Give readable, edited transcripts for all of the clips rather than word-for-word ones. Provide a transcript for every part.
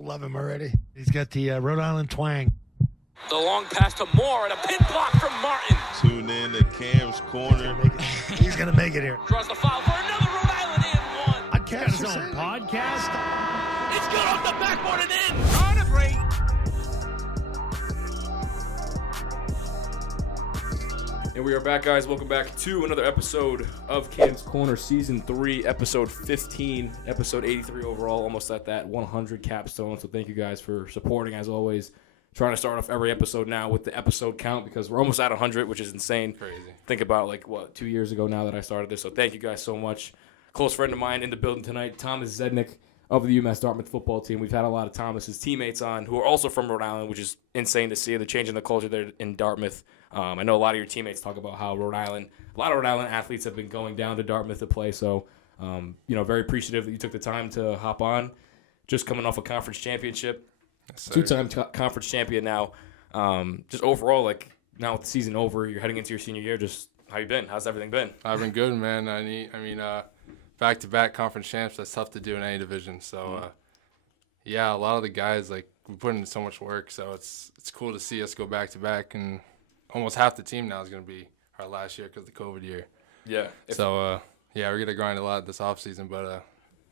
Love him already. He's got the Rhode Island twang. The long pass to Moore and a pin block from Martin. Tune in to Cam's Corner. He's going to make it here. Draws the foul for another Rhode Island and one. Podcast His own podcast. It's good off the backboard and in. On a break. And we are back, guys. Welcome back to another episode of Cam's Corner, Season 3, Episode 15, Episode 83 overall, almost at that 100 capstone. So thank you guys for supporting, as always. Trying to start off every episode now with the episode count because we're almost at 100, which is insane. Crazy. Think about, 2 years ago now that I started this. So thank you guys so much. Close friend of mine in the building tonight, Thomas Zednik of the UMass Dartmouth football team. We've had a lot of Thomas's teammates on who are also from Rhode Island, which is insane to see. They're changing the culture there in Dartmouth. I know a lot of your teammates talk about how a lot of Rhode Island athletes have been going down to Dartmouth to play. So, very appreciative that you took the time to hop on. Just coming off a conference championship. Yes, Two-time conference champion now. Just overall, now with the season over, you're heading into your senior year. Just how you been? How's everything been? I've been good, man. Back-to-back conference champs, that's tough to do in any division. So, a lot of the guys, we put in so much work. So it's cool to see us go back-to-back. And almost half the team now is going to be our last year because of the COVID year. Yeah. So, we're going to grind a lot this offseason. But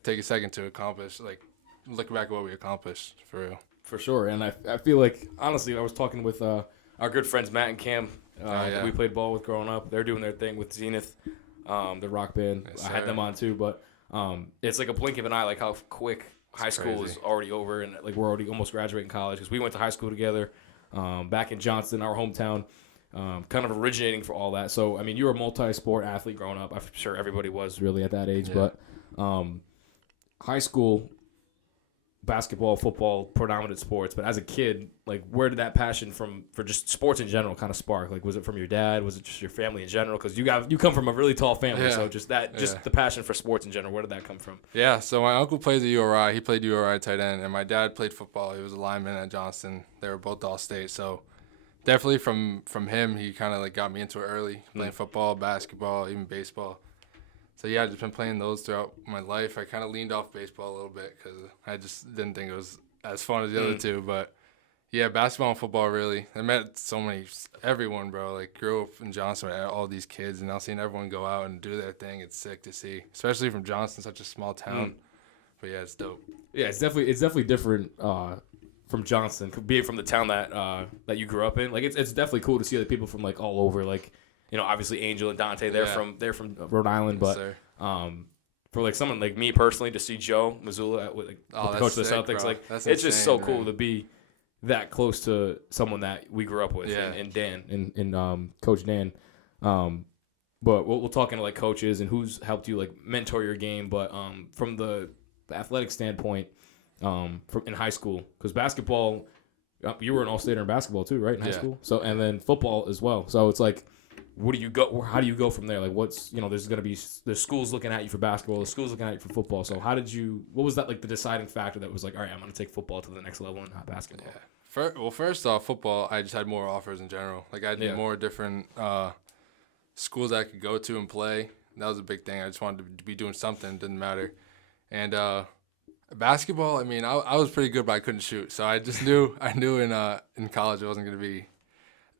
take a second to accomplish, look back at what we accomplished, for real. For sure, and I feel like, honestly, I was talking with our good friends Matt and Cam that we played ball with growing up. They're doing their thing with Zenith, the rock band. Yes, I had them on too, but it's like a blink of an eye, how quick high school is already over, and we're already almost graduating college because we went to high school together back in Johnston, our hometown, kind of originating for all that. So, you were a multi-sport athlete growing up. I'm sure everybody was really at that age, but high school, basketball, football, predominant sports, but as a kid, where did that passion for just sports in general kind of spark? Was it from your dad? Was it just your family in general? Because you come from a really tall family, so just the passion for sports in general, where did that come from? Yeah, so my uncle plays at URI. He played URI tight end, and my dad played football. He was a lineman at Johnston. They were both all-state, so definitely from him, he kind of got me into it early, playing football, basketball, even baseball. So, I've just been playing those throughout my life. I kind of leaned off baseball a little bit because I just didn't think it was as fun as the other two. But, basketball and football really. I met everyone, bro. Grew up in Johnston with all these kids, and now seeing everyone go out and do their thing, it's sick to see. Especially from Johnston, such a small town. But, it's dope. Yeah, it's definitely different from Johnston, being from the town that you grew up in. It's definitely cool to see people from, all over, obviously Angel and Dante, they're from Rhode Island, but for someone like me personally to see Joe Mazzulla with the coach of the Celtics, it's insane, just so cool to be that close to someone that we grew up with, and Dan and Coach Dan. But we'll talk into coaches and who's helped you mentor your game, but from the athletic standpoint, in high school, because basketball, you were an all-stater in basketball too, right, in high school? So, and then football as well. So it's where do you go? How do you go from there? What's there's gonna be schools looking at you for basketball, the schools looking at you for football. So what was that the deciding factor that was all right, I'm gonna take football to the next level and not basketball? Yeah. First off, football, I just had more offers in general. I had more different schools I could go to and play. That was a big thing. I just wanted to be doing something. It didn't matter. And basketball, I was pretty good, but I couldn't shoot. So I just knew in college I wasn't gonna be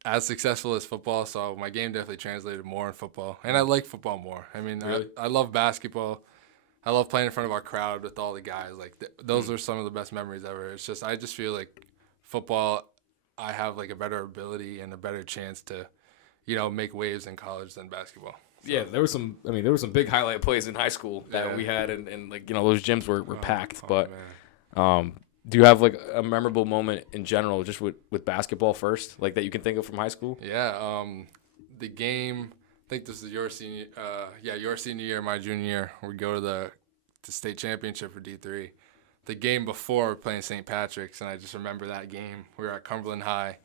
as successful as football, so my game definitely translated more in football. And I like football more. Really? I love basketball. I love playing in front of our crowd with all the guys. Those are some of the best memories ever. It's just, I just feel like football, I have a better ability and a better chance to, make waves in college than basketball. So. Yeah, there was some big highlight plays in high school that we had, and those gyms were packed. But do you have a memorable moment in general, just with basketball first, that you can think of from high school? Yeah, the game. I think this is your senior. Your senior year, my junior year. We go to the state championship for D3. The game before, we're playing St. Patrick's, and I just remember that game. We were at Cumberland High.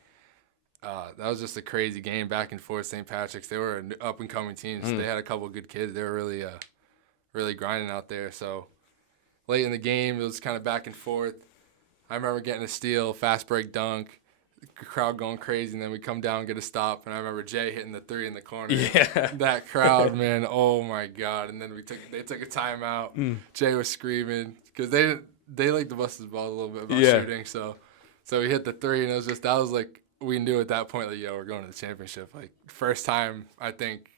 That was just a crazy game, back and forth. St. Patrick's. They were an up and coming team. So they had a couple of good kids. They were really grinding out there. So late in the game, it was kind of back and forth. I remember getting a steal, fast break dunk, the crowd going crazy, and then we come down and get a stop. And I remember Jay hitting the three in the corner. Yeah. That crowd, man, oh my God. And then they took a timeout. Jay was screaming because they like to bust his ball a little bit about shooting. So he hit the three, and it was just that was like we knew at that point like we're going to the championship. Like first time I think.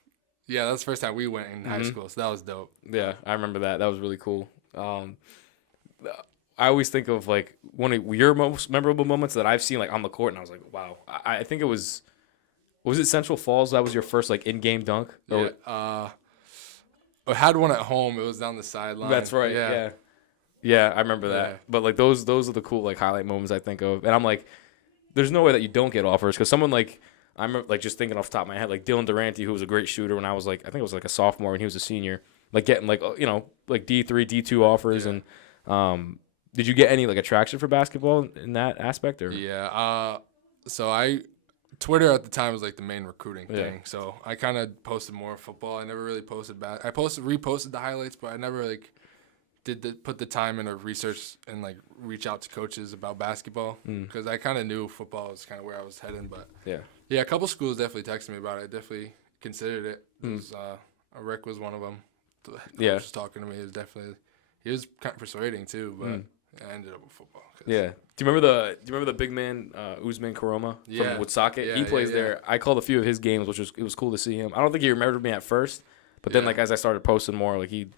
Yeah, that's the first time we went in high school, so that was dope. Yeah, I remember that. That was really cool. I always think of like one of your most memorable moments that I've seen like on the court, and I was like, wow. I think it was it Central Falls? That was your first like in-game dunk? Yeah. I had one at home. It was down the sideline. That's right. Yeah, I remember that. Yeah. But like those are the cool like highlight moments I think of, and I'm like, there's no way that you don't get offers because someone like. I remember like just thinking off the top of my head, like Dylan Durante, who was a great shooter when I was like, I think it was like a sophomore and he was a senior, like getting like, like D3, D2 offers. Yeah. And did you get any like attraction for basketball in that aspect or? Yeah. So Twitter at the time was like the main recruiting thing. So I kind of posted more football. I never really posted I reposted the highlights, but I never like put the time into research and like reach out to coaches about basketball because I kind of knew football was kind of where I was heading. But yeah, a couple schools definitely texted me about it. I definitely considered it. Rick was one of them. The coach was talking to me. He was kind of persuading too, but I ended up with football. Yeah. Do you remember the big man Usman Karoma from Woonsocket? Yeah, he plays there. I called a few of his games, it was cool to see him. I don't think he remembered me at first, but then like as I started posting more, like he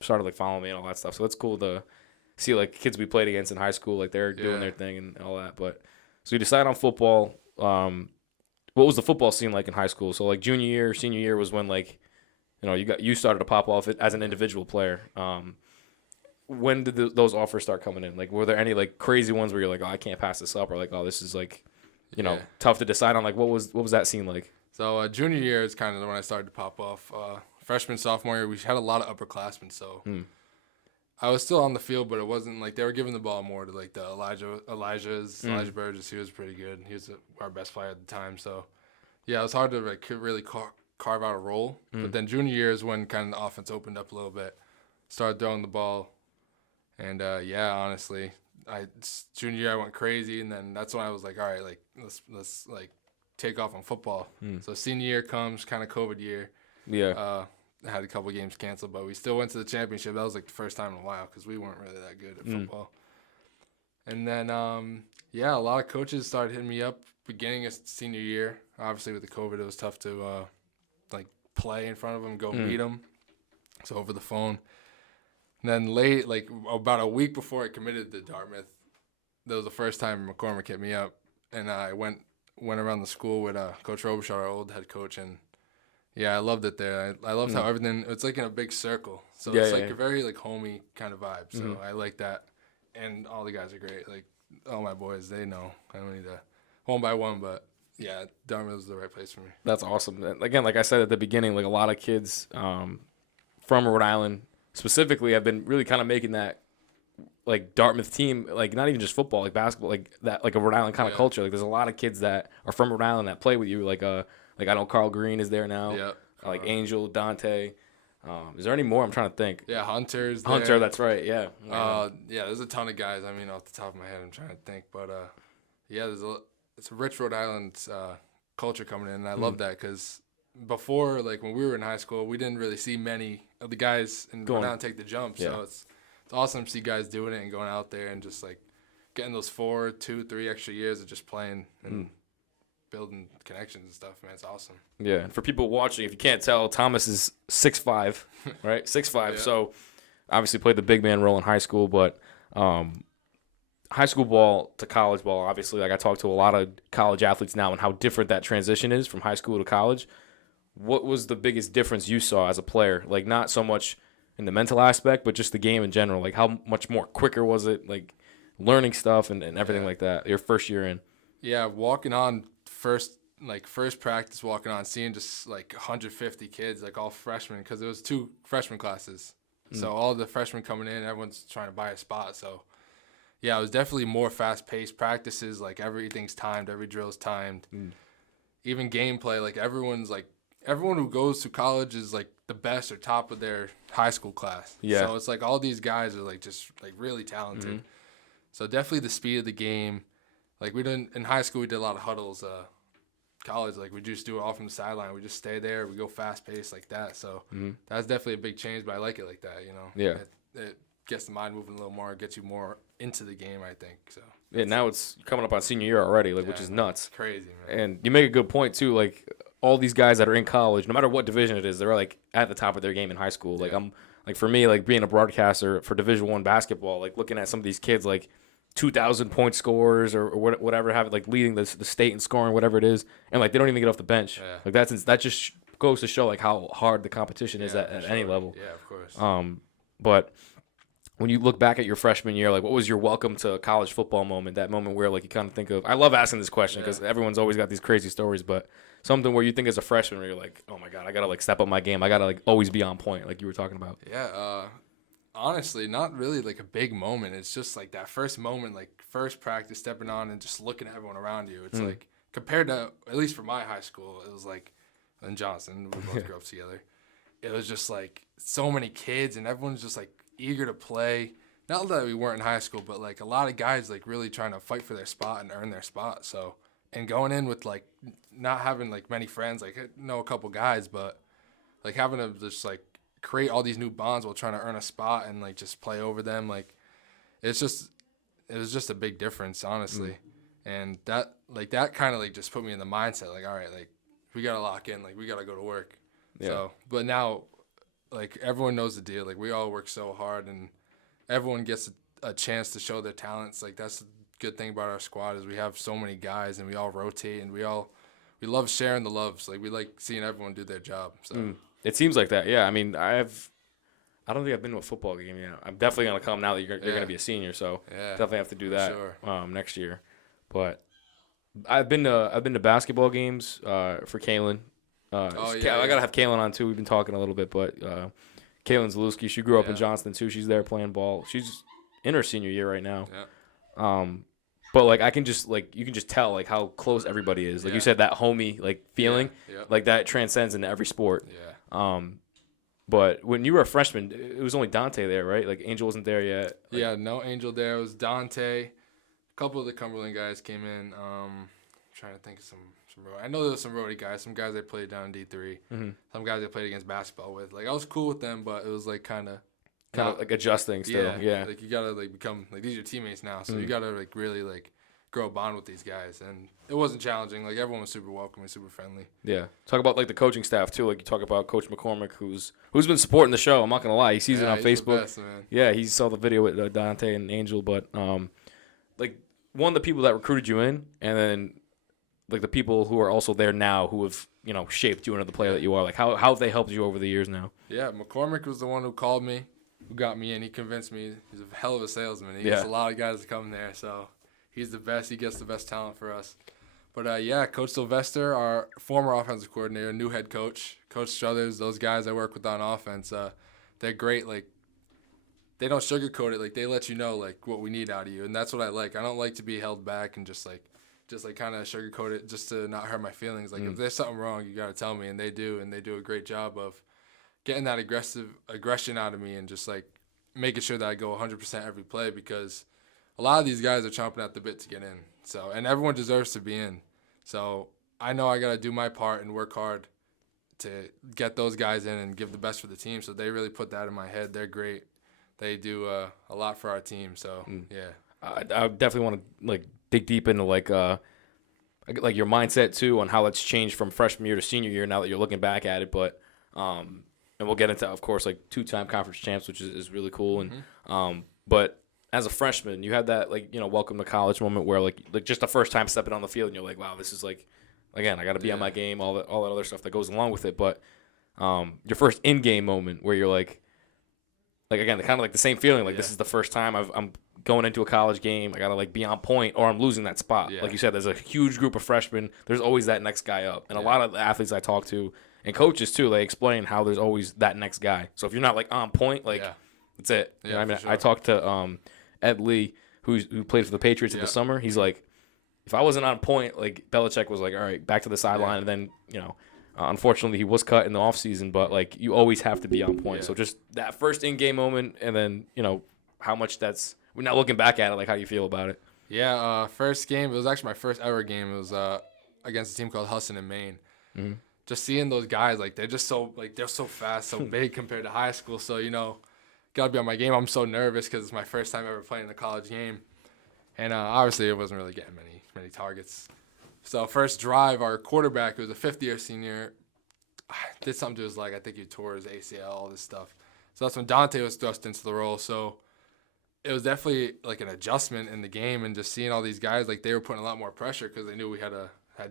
started like following me and all that stuff. So it's cool to see like kids we played against in high school, like they're doing their thing and all that. But so you decide on football. What was the football scene like in high school? So like junior year, senior year was when like, you started to pop off as an individual player. When did those offers start coming in? Like, were there any like crazy ones where you're like, oh, I can't pass this up, or like, oh, this is like, tough to decide on? Like, what was that scene like? So junior year is kind of when I started to pop off. Freshman, sophomore year, we had a lot of upperclassmen, so I was still on the field, but it wasn't like they were giving the ball more to like the Elijah Burgess. He was pretty good. He was our best player at the time. So yeah, it was hard to like really carve out a role. But then junior year is when kind of the offense opened up a little bit. Started throwing the ball, and honestly, junior year I went crazy, and then that's when I was like, all right, like let's like take off on football. So senior year comes, kind of COVID year. Yeah. I had a couple games canceled, but we still went to the championship. That was like the first time in a while because we weren't really that good at football. And then, a lot of coaches started hitting me up beginning of senior year. Obviously, with the COVID, it was tough to like play in front of them, go meet them. So over the phone. And then late, like about a week before I committed to Dartmouth, that was the first time McCormick hit me up, and I went around the school with Coach Robichaud, our old head coach, and. Yeah, I loved it there. I loved how everything, it's like in a big circle. So it's like a very like homey kind of vibe. So I like that. And all the guys are great. Like all my boys, they know. I don't need to one by one, but yeah, Dartmouth was the right place for me. That's awesome. Again, like I said at the beginning, like a lot of kids from Rhode Island specifically have been really kind of making that like Dartmouth team, like not even just football, like basketball, like that, like a Rhode Island kind of culture. Like there's a lot of kids that are from Rhode Island that play with you, like I know Carl Green is there now. Yeah. Like Angel, Dante. Is there any more? I'm trying to think. Yeah, Hunter, that's right. Yeah. There's a ton of guys. I mean, off the top of my head, I'm trying to think. But, it's a rich Rhode Island culture coming in, and I love that because before, like, when we were in high school, we didn't really see many of the guys in Rhode Island take the jump. Yeah. So it's awesome to see guys doing it and going out there and just, like, getting those 4, 2, 3 extra years of just playing and building connections and stuff, man. It's awesome. Yeah, and for people watching, if you can't tell, Thomas is 6'5", right? 6'5". Yeah. So obviously played the big man role in high school, but high school ball to college ball, obviously, like I talk to a lot of college athletes now and how different that transition is from high school to college. What was the biggest difference you saw as a player? Like not so much in the mental aspect, but just the game in general. Like how much more quicker was it? Like learning stuff and everything like that, your first year in. Yeah, walking on first practice, walking on, seeing just like 150 kids, like all freshmen, because it was 2 freshman classes. So all the freshmen coming in, everyone's trying to buy a spot. So yeah, it was definitely more fast-paced practices. Like everything's timed, every drill's timed. Even gameplay, like everyone who goes to college is like the best or top of their high school class. Yeah. So it's like all these guys are like just like really talented. So definitely the speed of the game. Like in high school, we did a lot of huddles. College, like we just do it all from the sideline. We just stay there. We go fast paced like that. So that's definitely a big change, but I like it like that. You know. Yeah. It gets the mind moving a little more, gets you more into the game, I think. So yeah, now it's coming up on senior year already, like which is nuts. It's crazy, man. And you make a good point too. Like all these guys that are in college, no matter what division it is, they're like at the top of their game in high school. Like I'm like for me, like being a broadcaster for Division I basketball, like looking at some of these kids like 2,000 point scorers or whatever, have it like leading the state in scoring, whatever it is, and like they don't even get off the bench. Yeah. Like that just goes to show like how hard the competition is at any level. Yeah, of course. But when you look back at your freshman year, like what was your welcome to college football moment? That moment where like you kind of think of. I love asking this question because everyone's always got these crazy stories, but something where you think as a freshman where you're like, oh my God, I gotta like step up my game. I gotta like always be on point, like you were talking about. Yeah. Honestly, not really like a big moment. It's just like that first moment, like first practice, stepping on and just looking at everyone around you. It's like compared to, at least for my high school, it was like in Johnston, we both grew up together. It was just like so many kids and everyone's just like eager to play. Not that we weren't in high school, but like a lot of guys like really trying to fight for their spot and earn their spot. So, and going in with like not having like many friends, like I know a couple guys, but like having to just like create all these new bonds while trying to earn a spot and like just play over them, like it was just a big difference, honestly. And that kind of like just put me in the mindset like, all right, like we gotta lock in, like we gotta go to work. So but now like everyone knows the deal, like we all work so hard and everyone gets a chance to show their talents. Like that's the good thing about our squad is we have so many guys and we all rotate and we love sharing the loves. Like we like seeing everyone do their job. So It seems like that, yeah. I mean, I don't think I've been to a football game yet. I'm definitely gonna come now that you're gonna be a senior, so definitely have to do that next year. But I've been to basketball games for Kaylin. I gotta have Kaylin on too. We've been talking a little bit, but Kaylin Zalewski, she grew up in Johnston too. She's there playing ball. She's in her senior year right now. Yeah. But like I can just like you can just tell like how close everybody is. Like you said, that homie like feeling, like that transcends into every sport. Yeah. But when you were a freshman, it was only Dante there, right? Like Angel wasn't there yet. Like, yeah, no Angel there. It was Dante. A couple of the Cumberland guys came in. Trying to think of some I know there was some roadie guys. Some guys I played down in D3. Some guys I played against basketball with. Like I was cool with them, but it was like kind of like adjusting still. Yeah. Like you gotta like become like these are your teammates now, so you gotta like really like grow a bond with these guys, and it wasn't challenging. Like everyone was super welcoming, super friendly. Yeah. Talk about like the coaching staff too. Like you talk about Coach McCormick, who's been supporting the show. I'm not gonna lie, he sees it on Facebook. The best, man. Yeah, he saw the video with Dante and Angel, but like one of the people that recruited you in, and then like the people who are also there now who have shaped you into the player that you are. Like how have they helped you over the years now? Yeah, McCormick was the one who called me, who got me in. He convinced me. He's a hell of a salesman. He gets a lot of guys to come there, so he's the best. He gets the best talent for us. But Coach Sylvester, our former offensive coordinator, new head coach, Coach Struthers, those guys I work with on offense, they're great. Like they don't sugarcoat it. Like they let you know like what we need out of you, and that's what I like. I don't like to be held back and just kind of sugarcoat it just to not hurt my feelings. Like if there's something wrong, you got to tell me, and they do a great job of getting that aggression out of me and just like making sure that I go 100% every play, because a lot of these guys are chomping at the bit to get in. So, and everyone deserves to be in. So I know I got to do my part and work hard to get those guys in and give the best for the team. So they really put that in my head. They're great. They do a lot for our team. So I definitely want to like dig deep into like your mindset too on how it's changed from freshman year to senior year now that you're looking back at it. But and we'll get into, of course, like 2-time conference champs, which is really cool. And but as a freshman, you had that like welcome to college moment where like just the first time stepping on the field and you're like, wow, this is like, again, I got to be on my game, all that other stuff that goes along with it. But your first in-game moment where you're like again, kind of like the same feeling, like this is the first time I'm going into a college game. I got to like be on point or I'm losing that spot. Like you said, there's a huge group of freshmen. There's always that next guy up. And a lot of the athletes I talk to and coaches too, they explain how there's always that next guy. So if you're not like on point, like that's it. Yeah, I mean, sure. I talked to Ed Lee, who played for the Patriots in the summer. He's like, if I wasn't on point, like Belichick was like, all right, back to the sideline. And then, unfortunately he was cut in the offseason, but like you always have to be on point. So just that first in-game moment, and then, how much that's, we're now looking back at it, like how you feel about it. Yeah, first game, it was actually my first ever game. It was against a team called Husson in Maine. Just seeing those guys, like they're just so, like they're so fast, so big compared to high school. So, got to be on my game. I'm so nervous because it's my first time ever playing a college game. And obviously it wasn't really getting many targets. So first drive, our quarterback, who was a fifth-year senior, did something to his leg. I think he tore his ACL, all this stuff. So that's when Dante was thrust into the role. So it was definitely like an adjustment in the game, and just seeing all these guys, like they were putting a lot more pressure because they knew we had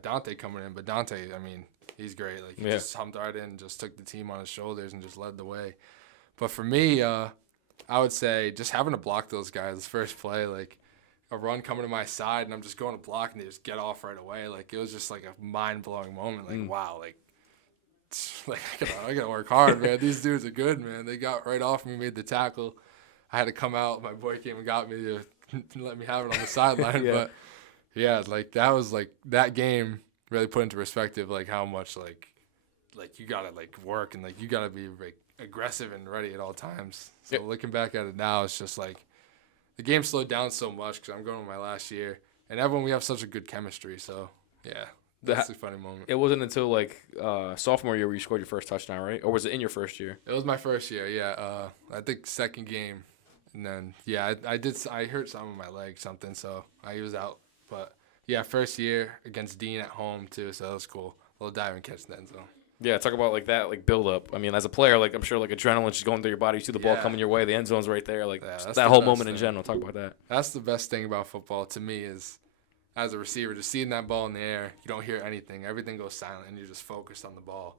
Dante coming in. But Dante, I mean, he's great. Like he just humped right in, just took the team on his shoulders and just led the way. But for me, I would say just having to block those guys first play, like a run coming to my side and I'm just going to block and they just get off right away. Like it was just like a mind-blowing moment. Like, wow, like I gotta work hard, man. These dudes are good, man. They got right off me, made the tackle. I had to come out. My boy came and got me to let me have it on the sideline. But yeah, like that was like that game really put into perspective like how much like you gotta like work and like you gotta be like aggressive and ready at all times. So looking back at it now, it's just like the game slowed down so much because I'm going to my last year, and everyone, we have such a good chemistry. So yeah, that's a funny moment. It wasn't until like sophomore year where you scored your first touchdown, right? Or was it in your first year? It was my first year. Yeah, I think second game, and then I hurt something in my leg, something, so I was out. But yeah, first year against Dean at home too, so that was cool. A little diving catch in the end zone. Yeah, talk about like that, like build up. I mean, as a player, like I'm sure like adrenaline's just going through your body. You see the ball coming your way, the end zone's right there. Like that whole moment in general. Talk about that. That's the best thing about football to me is, as a receiver, just seeing that ball in the air, you don't hear anything. Everything goes silent, and you're just focused on the ball.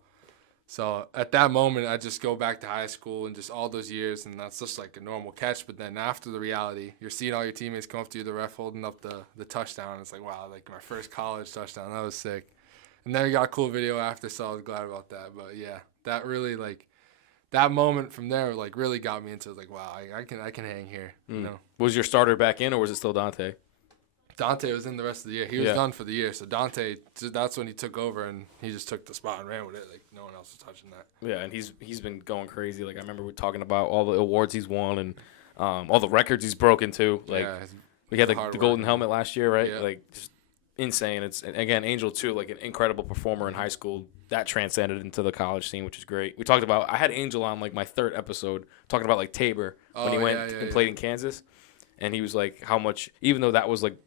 So at that moment, I just go back to high school and just all those years, and that's just like a normal catch. But then after the reality, you're seeing all your teammates come up to you, the ref holding up the touchdown. It's like, wow, like my first college touchdown. That was sick. And then we got a cool video after, so I was glad about that. But yeah, that really like that moment from there like really got me into like, wow, I can hang here. You know. Was your starter back in, or was it still Dante? Dante was in the rest of the year. He was done for the year. So Dante, that's when he took over, and he just took the spot and ran with it. Like no one else was touching that. Yeah, and he's been going crazy. Like I remember we were talking about all the awards he's won and all the records he's broken too. Like we had the golden helmet last year, right? Yeah. Like just insane. It's again Angel too, like an incredible performer in high school that transcended into the college scene, which is great. We talked about I had Angel on like my third episode talking about like Tabor when he went and played in Kansas, and he was like how much, even though that was like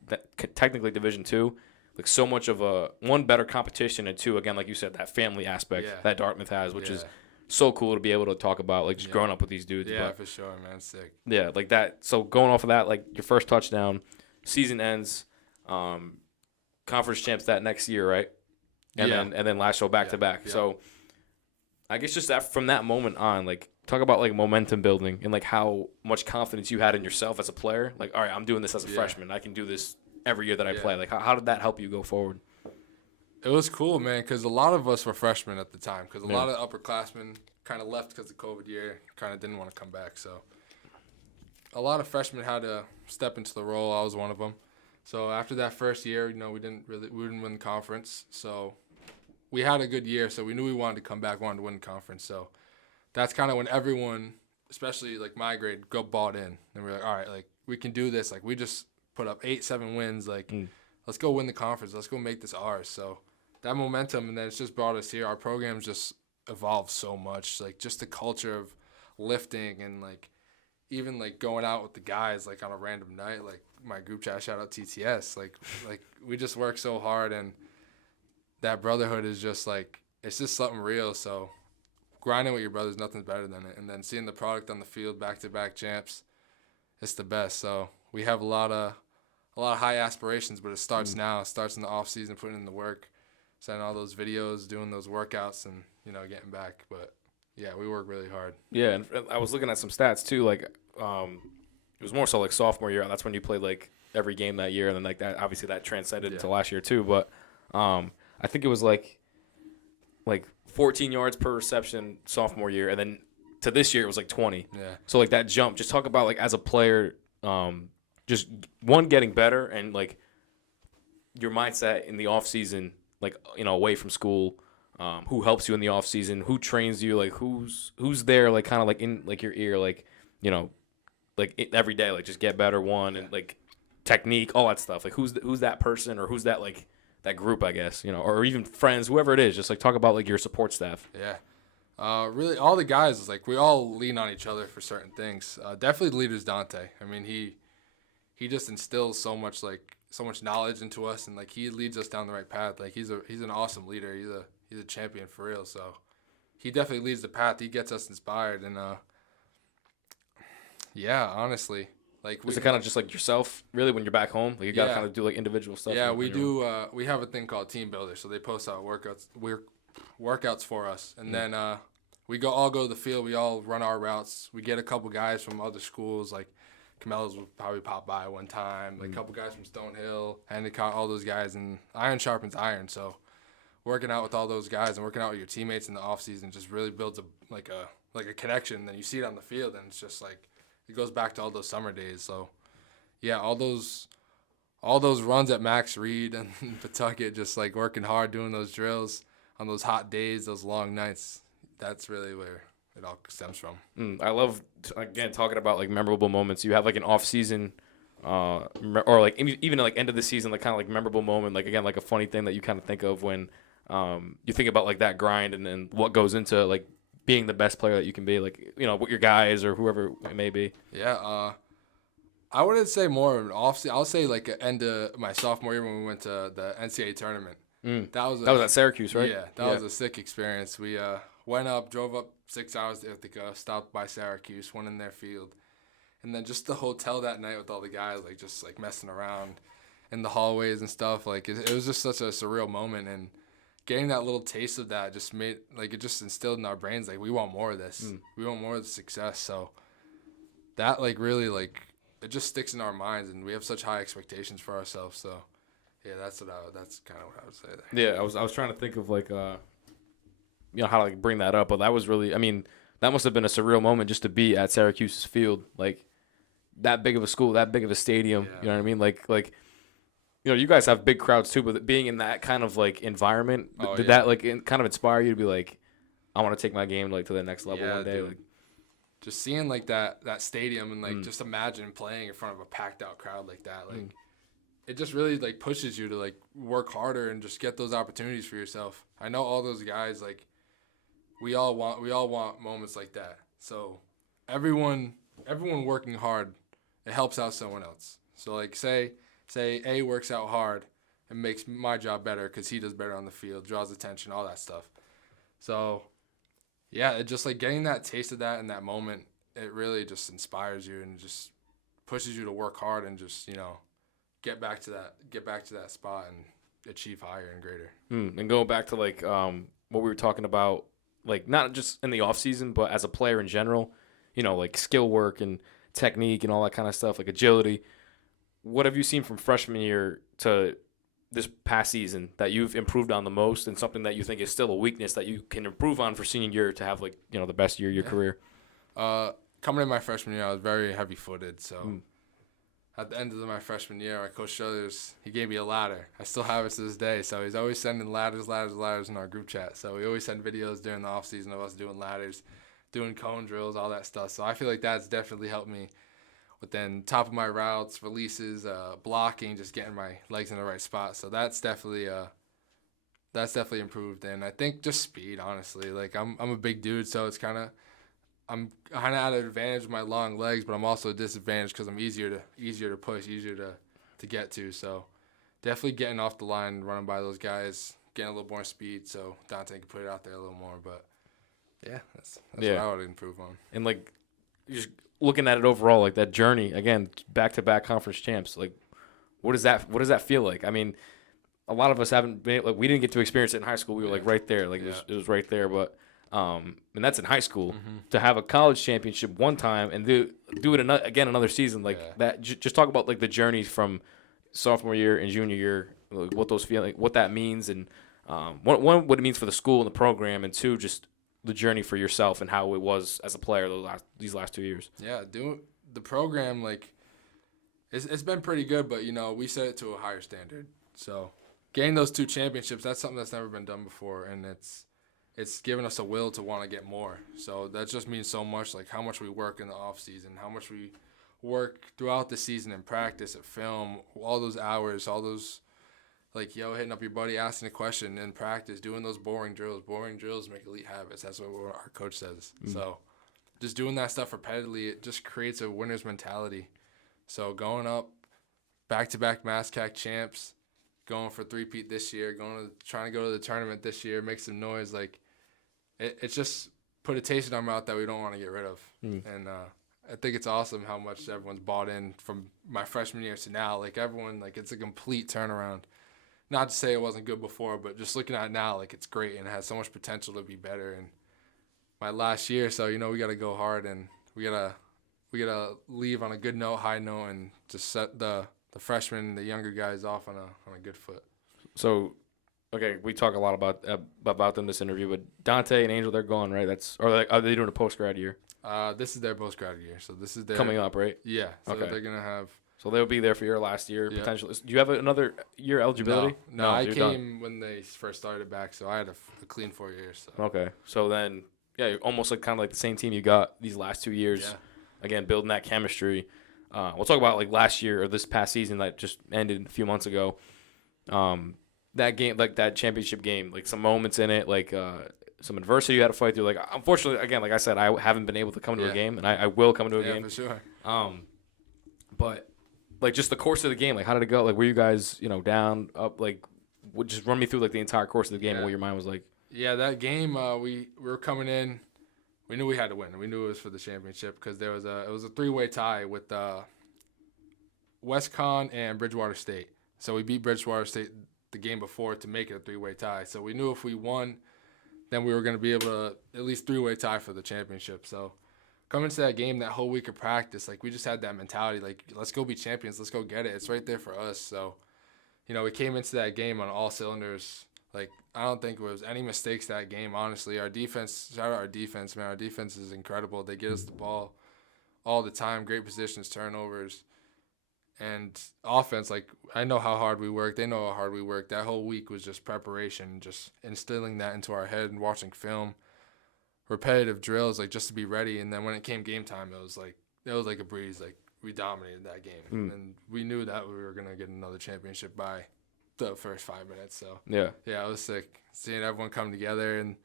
technically Division II, like so much of a one better competition, and two, again like you said, that family aspect that Dartmouth has, which is so cool to be able to talk about, like just growing up with these dudes. Yeah, for sure, man. Sick. Yeah, like that. So going off of that, like your first touchdown, season ends. Conference champs that next year, right? And then last show back to back. So I guess just that from that moment on, like talk about like momentum building and like how much confidence you had in yourself as a player. Like, all right, I'm doing this as a freshman. I can do this every year that I play. Like, how did that help you go forward? It was cool, man, because a lot of us were freshmen at the time. Because a lot of upperclassmen kind of left because of COVID year, kind of didn't want to come back. So a lot of freshmen had to step into the role. I was one of them. So after that first year, you know, we didn't win the conference. So we had a good year. So we knew we wanted to come back, wanted to win the conference. So that's kind of when everyone, especially like my grade, bought in. And we're like, all right, like we can do this. Like we just put up 8-7 wins. Like let's go win the conference. Let's go make this ours. So that momentum, and then it's just brought us here. Our program's just evolved so much. Like just the culture of lifting and like even like going out with the guys like on a random night, like my group chat, shout out TTS, like we just work so hard, and that brotherhood is just like, it's just something real. So grinding with your brothers, nothing's better than it. And then seeing the product on the field, back-to-back champs, it's the best. So we have a lot of high aspirations, but it starts now. It starts in the off season, putting in the work, sending all those videos, doing those workouts, and you know, getting back. But yeah, we work really hard. Yeah, and I was looking at some stats too, like it was more so like sophomore year. That's when you played like every game that year, and then like that obviously that transcended into last year too. But I think it was like 14 yards per reception sophomore year, and then to this year it was like 20. Yeah. So like that jump. Just talk about like as a player, just one getting better, and like your mindset in the off season, like you know away from school. Who helps you in the off season? Who trains you? Like who's there? Like kind of like in like your ear, like you know. Like every day, like just get better one and like technique, all that stuff. Like who's that person or who's that like that group, I guess, you know, or even friends, whoever it is. Just like talk about like your support staff. Yeah, Really, all the guys is like we all lean on each other for certain things. Definitely the leader's Dante. I mean, he just instills so much knowledge into us, and like he leads us down the right path. Like he's an awesome leader. He's a champion for real. So he definitely leads the path. He gets us inspired, and yeah, honestly, like is it kind of just like yourself really when you're back home? Like you gotta kind of do like individual stuff. Yeah, we do. We have a thing called Team Builder, so they post out workouts for us, and then we all go to the field. We all run our routes. We get a couple guys from other schools, like Camellas will probably pop by one time, like a couple guys from Stonehill, Endicott, all those guys, and iron sharpens iron. So working out with all those guys and working out with your teammates in the off season just really builds a connection. And then you see it on the field, and it's just like it goes back to all those summer days. So yeah, all those runs at Max Reed and Pawtucket, just like working hard, doing those drills on those hot days, those long nights. That's really where it all stems from. I love, again, talking about like memorable moments. You have like an off season, or like even like end of the season, like kind of like memorable moment. Like again, like a funny thing that you kind of think of when you think about like that grind and what goes into like being the best player that you can be. Like with your guys or whoever it may be. Yeah. I wouldn't say more of an off season. I'll say like end of my sophomore year when we went to the NCAA tournament. That was at Syracuse, right? Yeah, that was a sick experience. We drove up 6 hours to Ithaca, stopped by Syracuse, went in their field, and then just the hotel that night with all the guys, like just like messing around in the hallways and stuff. Like it was just such a surreal moment, and getting that little taste of that just made it just instilled in our brains like we want more of this. We want more of the success. So that like really like it just sticks in our minds, and we have such high expectations for ourselves. So yeah, that's kind of what I would say there. Yeah, I was trying to think of like how to like bring that up, but that was really, I mean, that must have been a surreal moment just to be at Syracuse's field, like that big of a school, that big of a stadium. Yeah. You know what I mean? Like you guys have big crowds too, but being in that kind of like environment, did that like kind of inspire you to be like, I want to take my game like to the next level one day? Dude. Like, just seeing like that stadium and like just imagine playing in front of a packed out crowd like that, like it just really like pushes you to like work harder and just get those opportunities for yourself. I know all those guys, like we all want moments like that. So everyone working hard, it helps out someone else. So like say A works out hard and makes my job better because he does better on the field, draws attention, all that stuff. So yeah, it just like getting that taste of that in that moment, it really just inspires you and just pushes you to work hard and just get back to that spot and achieve higher and greater. And going back to like what we were talking about, like not just in the off season, but as a player in general, like skill work and technique and all that kind of stuff, like agility. What have you seen from freshman year to this past season that you've improved on the most, and something that you think is still a weakness that you can improve on for senior year to have like the best year of your career? Coming in my freshman year, I was very heavy-footed, so. At the end of my freshman year, our Coach Struthers, he gave me a ladder. I still have it to this day. So he's always sending ladders in our group chat. So we always send videos during the off season of us doing ladders, doing cone drills, all that stuff. So I feel like that's definitely helped me with then top of my routes, releases, blocking, just getting my legs in the right spot. So that's definitely improved. And I think just speed, honestly. Like I'm a big dude, so I'm kind of at an advantage with my long legs, but I'm also a disadvantage because I'm easier to push, easier to get to. So definitely getting off the line, running by those guys, getting a little more speed so Dante can put it out there a little more. But yeah, that's what I would improve on. And like just looking at it overall, like that journey again, back-to-back conference champs. Like, what does that feel like? I mean, a lot of us haven't been like we didn't get to experience it in high school. We were like right there, like it was right there, but. And that's in high school. To have a college championship one time and do it another season like that. Just talk about like the journey from sophomore year and junior year, like, what those feelings, what that means, and one what it means for the school and the program, and two just the journey for yourself and how it was as a player these last 2 years. Yeah, doing the program like it's been pretty good, but we set it to a higher standard. So getting those 2 championships, that's something that's never been done before, and it's given us a will to want to get more. So that just means so much, like how much we work in the off season, how much we work throughout the season in practice, at film, all those hours, all those like, hitting up your buddy, asking a question in practice, doing those boring drills. Boring drills make elite habits. That's what our coach says. So just doing that stuff repetitively, it just creates a winner's mentality. So going up, back-to-back MASCAC champs, going for three-peat this year, trying to go to the tournament this year, make some noise. Like, it's just put a taste in our mouth that we don't want to get rid of. And I think it's awesome how much everyone's bought in from my freshman year to now. Like, everyone, like, it's a complete turnaround. Not to say it wasn't good before, but just looking at it now, like, it's great and it has so much potential to be better. And my last year, so, we got to go hard and we got to leave on a good note, high note, and just set the freshmen, the younger guys off on a good foot. So, okay, we talk a lot about them in this interview, but Dante and Angel, they're gone, right? Are they doing a post-grad year? This is their post-grad year, so this is their coming up, right? Yeah. So okay. They're gonna have. So they'll be there for your last year potentially. Do you have another year eligibility? No, I came done. When they first started back, so I had a clean 4 years. So. Okay, so then you're almost like kind of like the same team you got these last 2 years. Yeah. Again, building that chemistry. We'll talk about like last year or this past season that just ended a few months ago. That game, like that championship game, like some moments in it, like some adversity you had to fight through. Like, unfortunately, again, like I said, I haven't been able to come to a game, and I will come to a game. Yeah, for sure. But like just the course of the game, like how did it go? Like, were you guys, down, up? Like, just run me through like the entire course of the game and what your mind was like. Yeah, that game, we were coming in. We knew we had to win. We knew it was for the championship because it was a three-way tie with WestCon and Bridgewater State. So we beat Bridgewater State the game before to make it a three-way tie. So we knew if we won, then we were going to be able to at least three-way tie for the championship. So coming to that game, that whole week of practice, like we just had that mentality, like let's go be champions, let's go get it. It's right there for us. So, we came into that game on all cylinders. Like, I don't think there was any mistakes that game, honestly. Our defense, shout out our defense, man. Our defense is incredible. They get us the ball all the time, great positions, turnovers. And offense, like, I know how hard we work. They know how hard we work. That whole week was just preparation, just instilling that into our head and watching film, repetitive drills, like, just to be ready. And then when it came game time, it was like a breeze. Like, we dominated that game. And we knew that we were going to get another championship by the first 5 minutes. So, yeah, I was sick. Seeing everyone come together and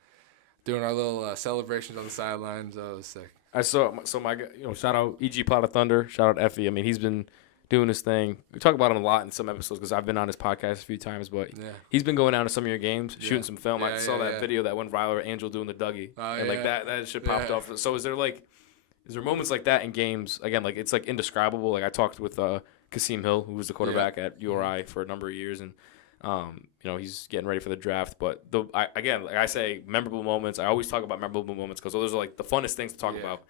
doing our little celebrations on the sidelines, I was sick. I saw, my, shout out E.G. Pot of Thunder, shout out Effie. I mean, he's been doing his thing. We talk about him a lot in some episodes because I've been on his podcast a few times, but he's been going down to some of your games, shooting some film. I saw that video that went viral with Angel doing the Dougie. And like that shit popped off. So is there moments like that in games? Again, like it's like indescribable. Like I talked with Kasim Hill, who was the quarterback at URI for a number of years, and he's getting ready for the draft. But like I say, memorable moments. I always talk about memorable moments because those are like the funnest things to talk about.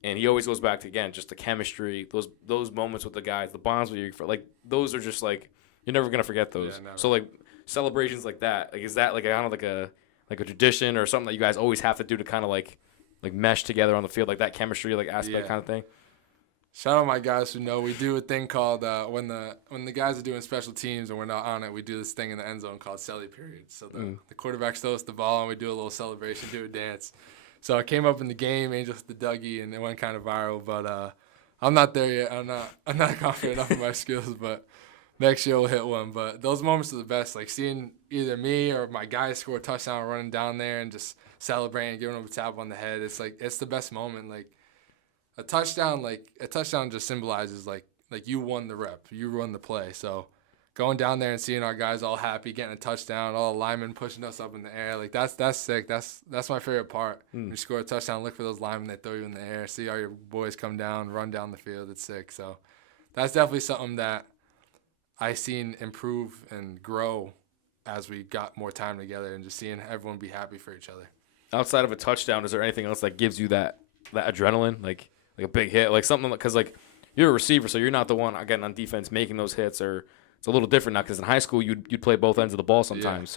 And he always goes back to, again, just the chemistry, those moments with the guys, the bonds with you. Like, those are just, like, you're never going to forget those. Yeah, never. So, like, celebrations like that, like, is that, like, I don't know, like a tradition or something that you guys always have to do to kind of, like mesh together on the field, like that chemistry, like, aspect kind of thing? Shout out my guys who know we do a thing called, when the guys are doing special teams and we're not on it, we do this thing in the end zone called celly periods. So the quarterback throws the ball and we do a little celebration, do a dance. So I came up in the game, Angel hit the Dougie, and it went kind of viral. But I'm not there yet. I'm not confident enough in my skills. But next year we'll hit one. But those moments are the best. Like seeing either me or my guys score a touchdown, running down there and just celebrating, giving them a tap on the head. It's the best moment. Like a touchdown just symbolizes like you won the rep, you won the play. So going down there and seeing our guys all happy, getting a touchdown, all the linemen pushing us up in the air, like that's sick. That's my favorite part. When you score a touchdown, look for those linemen, they throw you in the air, see all your boys come down, run down the field. It's sick. So that's definitely something that I seen improve and grow as we got more time together and just seeing everyone be happy for each other. Outside of a touchdown, is there anything else that gives you that adrenaline, like a big hit, like something? Because like you're a receiver, so you're not the one again on defense making those hits, or it's a little different now because in high school you'd play both ends of the ball sometimes.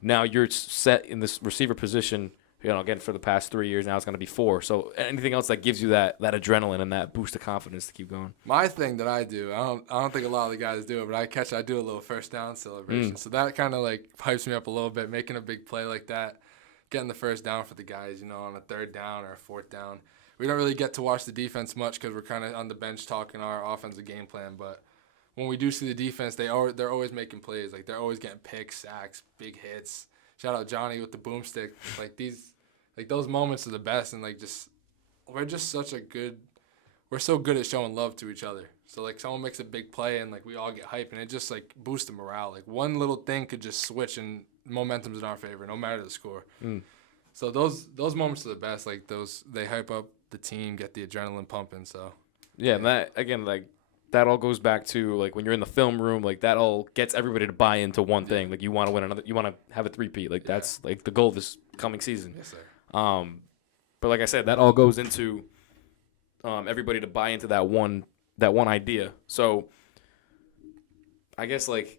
Now you're set in this receiver position, again for the past 3 years. Now it's going to be 4. So anything else that gives you that adrenaline and that boost of confidence to keep going? My thing that I do, I don't think a lot of the guys do it, but I do a little first down celebration. So that kind of like pipes me up a little bit, making a big play like that, getting the first down for the guys, on a third down or a fourth down. We don't really get to watch the defense much because we're kind of on the bench talking our offensive game plan, but when we do see the defense, they're always making plays. Like, they're always getting picks, sacks, big hits. Shout out Johnny with the boomstick. Like, those moments are the best. And, like, we're so good at showing love to each other. So, like, someone makes a big play and, like, we all get hype, and it just, like, boosts the morale. Like, one little thing could just switch, and momentum's in our favor, no matter the score. So those moments are the best. Like, they hype up the team, get the adrenaline pumping. So yeah, and that again, like, that all goes back to, like, when you're in the film room, like, that all gets everybody to buy into one thing. Like, you want to win another, you want to have a three-peat. Like, that's like the goal of this coming season. Yes, sir. But like I said, that all goes into everybody to buy into that one idea. So I guess, like,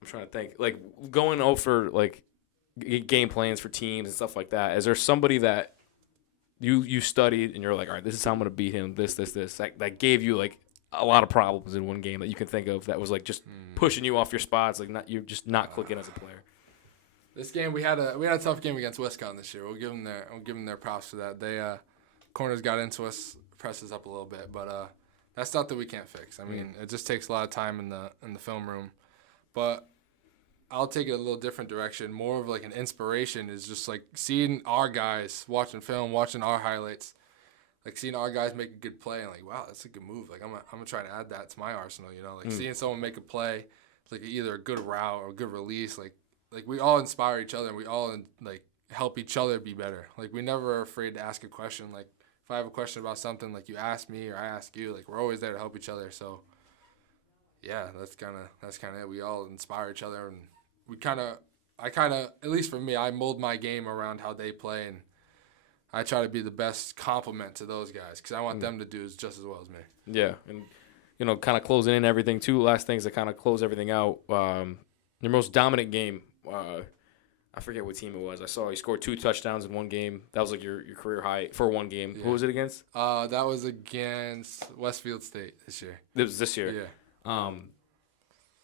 I'm trying to think, like, going over, like, game plans for teams and stuff like that. Is there somebody that you studied and you're like, all right, this is how I'm going to beat him, this, that gave you, like, a lot of problems in one game that you can think of that was, like, just pushing you off your spots, like, you're just not clicking as a player? This game, we had a tough game against Wisconsin this year. We'll give them their props for that. They corners got into us, pressed us up a little bit, but that's stuff that we can't fix. I mean, it just takes a lot of time in the film room. But I'll take it a little different direction. More of, like, an inspiration is just, like, seeing our guys, watching film, watching our highlights, like, seeing our guys make a good play and, like, wow, that's a good move. Like, I'm gonna try to add that to my arsenal, you know? Like, seeing someone make a play, like, either a good route or a good release, like we all inspire each other and we all, like, help each other be better. Like, we never are afraid to ask a question. Like, if I have a question about something, like, you ask me or I ask you, like, we're always there to help each other. So, yeah, that's kind of it. We all inspire each other, and I kind of, at least for me, I mold my game around how they play, and I try to be the best complement to those guys because I want them to do just as well as me. Yeah, and, you know, kind of closing in everything, too, last things that kind of close everything out. Your most dominant game, I forget what team it was. I saw you scored 2 touchdowns in one game. That was, like, your career high for one game. Yeah. Who was it against? That was against Westfield State this year. It was this year? Yeah.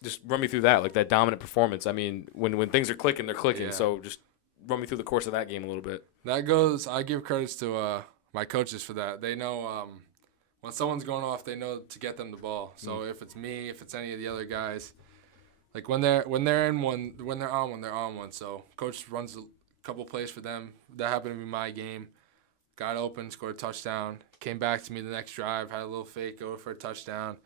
Just run me through that, like, that dominant performance. I mean, when things are clicking, they're clicking. Yeah. So just run me through the course of that game a little bit. I give credits to my coaches for that. They know when someone's going off, they know to get them the ball. So if it's me, if it's any of the other guys, like, when they're on one. So coach runs a couple plays for them. That happened to be my game. Got open, scored a touchdown. Came back to me the next drive, had a little fake, go for a touchdown.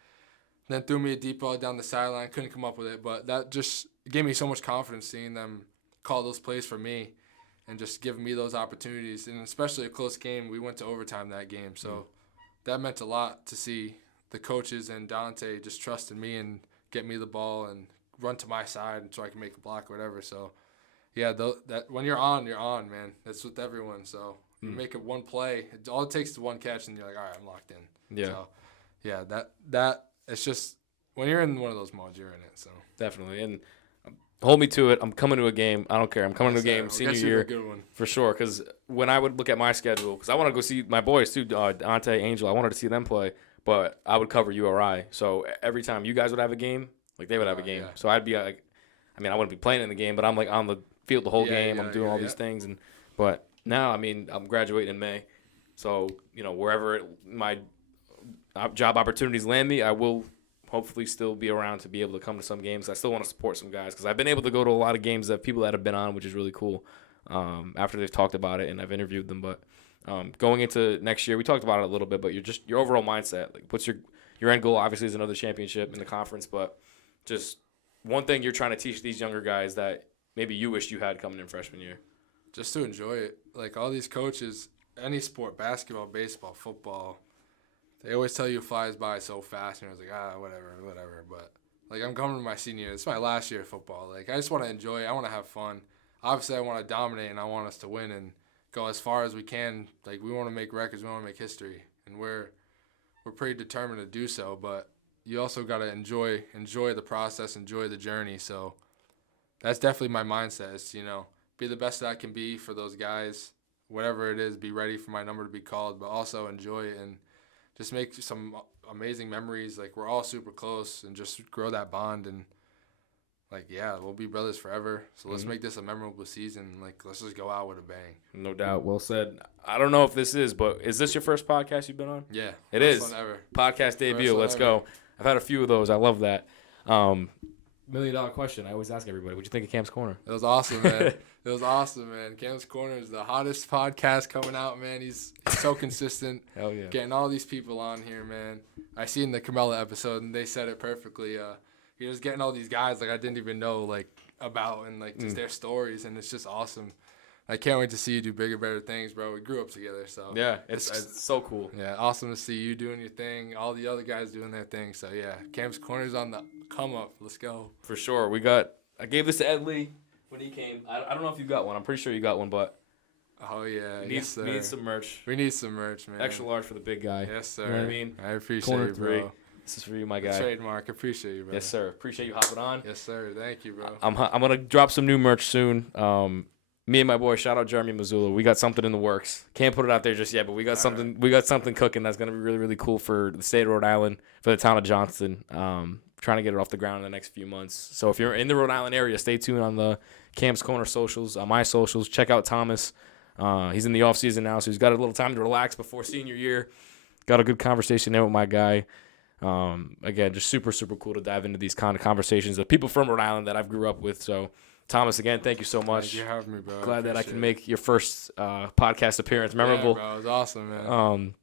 Then threw me a deep ball down the sideline. Couldn't come up with it, but that just gave me so much confidence seeing them call those plays for me and just giving me those opportunities. And especially a close game, we went to overtime that game. So that meant a lot to see the coaches and Dante just trusting me and get me the ball and run to my side so I can make a block or whatever. So, yeah, that when you're on, man. That's with everyone. So you make it one play. All it takes is one catch, and you're like, all right, I'm locked in. Yeah. So, yeah, that it's just when you're in one of those modes, you're in it. So definitely. And hold me to it. I'm coming to a game. I don't care. I'm coming to a game senior year a good one. For sure. Because when I would look at my schedule, because I want to go see my boys too, Dante, Angel. I wanted to see them play, but I would cover URI. So every time you guys would have a game, like, they would have a game. Yeah. So I'd be like, I mean, I wouldn't be playing in the game, but I'm, like, on the field the whole game. I'm doing all these things. But now, I mean, I'm graduating in May. So, you know, wherever my job opportunities land me, I will hopefully still be around to be able to come to some games. I still want to support some guys because I've been able to go to a lot of games that people that have been on, which is really cool, after they've talked about it and I've interviewed them. But going into next year, we talked about it a little bit, but your overall mindset, like, what's your end goal? Obviously is another championship in the conference, but just one thing you're trying to teach these younger guys that maybe you wished you had coming in freshman year. Just to enjoy it. Like, all these coaches, any sport, basketball, baseball, football, they always tell you it flies by so fast, and I was like, whatever. But, like, I'm coming to my senior year. It's my last year of football. Like, I just want to enjoy it. I want to have fun. Obviously, I want to dominate, and I want us to win and go as far as we can. Like, we want to make records. We want to make history. And we're pretty determined to do so, but you also got to enjoy the process, enjoy the journey. So that's definitely my mindset is, you know, be the best that I can be for those guys, whatever it is, be ready for my number to be called, but also enjoy it and just make some amazing memories. Like, we're all super close and just grow that bond. And, like, yeah, we'll be brothers forever. So let's make this a memorable season. Like, let's just go out with a bang. No doubt. Well said. I don't know if this is, but is this your first podcast you've been on? Yeah. It is. First one ever. Podcast debut. Let's go. I've had a few of those. I love that. $1 million question. I always ask everybody, what'd you think of Cam's Corner? It was awesome, man. It was awesome, man. Cam's Corner is the hottest podcast coming out, man. He's so consistent. Hell yeah. Getting all these people on here, man. I seen the Carmella episode, and they said it perfectly. He was getting all these guys like I didn't even know like about and like just their stories, and it's just awesome. I can't wait to see you do bigger, better things, bro. We grew up together, so yeah, it's so cool. Yeah, awesome to see you doing your thing, all the other guys doing their thing. So yeah, Cam's Corner's on the come up. Let's go. For sure. I gave this to Ed Lee when he came. I don't know if you got one. I'm pretty sure you got one, but oh yeah, need some merch. We need some merch, man. Extra large for the big guy. Yes, sir. You know what I mean? I appreciate Corner you, 3. bro. This is for you, my guy. Trademark. Appreciate you, bro. Yes, sir. Appreciate you hopping on. Yes, sir. Thank you, bro. I'm gonna drop some new merch soon. Me and my boy, shout out Jeremy Mazzulla. We got something in the works. Can't put it out there just yet, but we got something. Right. We got something cooking that's gonna be really, really cool for the state of Rhode Island, for the town of Johnston. Trying to get it off the ground in the next few months. So if you're in the Rhode Island area, stay tuned on the Cam's Corner socials, on my socials. Check out Thomas. He's in the off season now, so he's got a little time to relax before senior year. Got a good conversation there with my guy. Again, just super, super cool to dive into these kind of conversations with people from Rhode Island that I've grew up with. So, Thomas, again, thank you so much. Thank you for having me, bro. Glad that I can make your first podcast appearance memorable. Yeah, bro, it was awesome, man.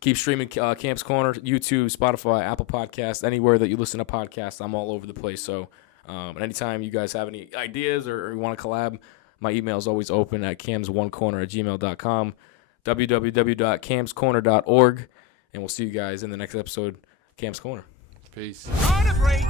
Keep streaming Cam's Corner, YouTube, Spotify, Apple Podcasts, anywhere that you listen to podcasts. I'm all over the place. So, anytime you guys have any ideas or you want to collab, my email is always open at camsonecorner@gmail.com, www.camscorner.org, and we'll see you guys in the next episode. Cam's Corner. Peace. On a break.